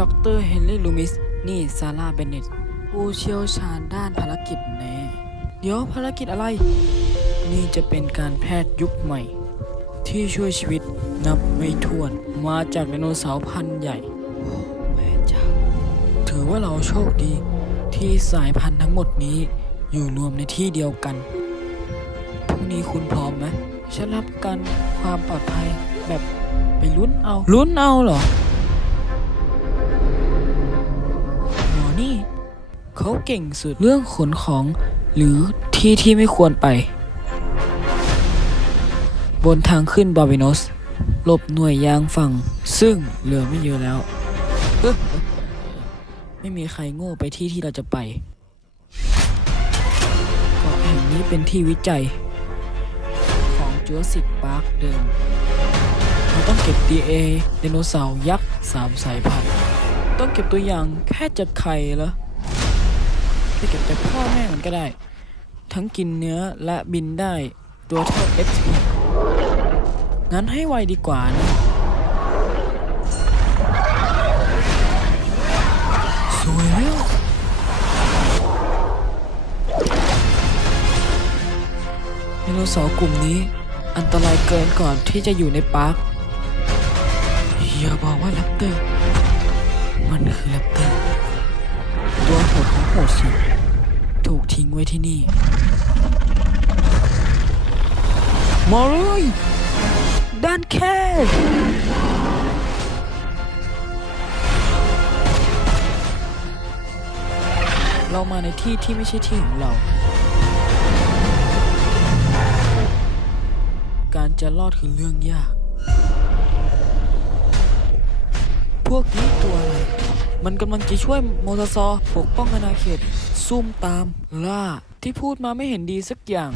ดรเฮนรี่ลูมิส นี่ซาร่าเบนเนตผู้เชี่ยวชาญด้านภารกิจแน่เดี๋ยวภารกิจอะไร นี่จะเป็นการแพทย์ยุคใหม่ ที่ช่วยชีวิตนับไม่ถ้วนมาจากไดโนเสาร์พันธุ์ใหญ่โอ้แม่เจ้าถือว่าเราโชคดี ที่สายพันธุ์ทั้งหมดนี้อยู่รวมในที่เดียวกันพรุ่งนี้คุณพร้อมไหมฉันรับกันความปลอดภัยแบบไปลุ้นเอาลุ้นเอาเหรอ เขาเก่งสุดเรื่องขนของหรือที่ที่ไม่ควรไป บนทางขึ้นบาบิโนสหลบหน่วยยางฝั่ง ซึ่งเหลือไม่เยอะแล้ว ไม่มีใครโง่ไปที่ที่เราจะไปเกาะแห่งนี้เป็นที่วิจัย ของจูราสสิกพาร์คเดิม เราต้องเก็บ DNA ไดโนเสาร์ยักษ์สามสายพันธุ์ ต้องเก็บตัวอย่างแค่จากไข่เหรอ ไปเก็บจากพ่อแม่มันก็ได้ ทั้งกินเนื้อและบินได้ตัวเท่า x งั้นให้ไวดีกว่านะสวยแล้วไดโนเสาร์กลุ่มนี้ อันตรายเกินก่อนที่จะอยู่ในปาร์คอย่าบอกว่าแรปเตอร์ มันคือแรปเตอร์ ตัวโหด โหดสุดถูกทิ้งไว้ที่นี่ มาเลยด้านแค่เรามาในที่ที่ไม่ใช่ที่ของเรา การจะรอดคือเรื่องยาก พวกนี้ตัวอะไร มันกำลังจะช่วยโมซาซอปกป้องอาณาเขตซุ่มตามล่าที่พูดมาไม่เห็นดีสักอย่าง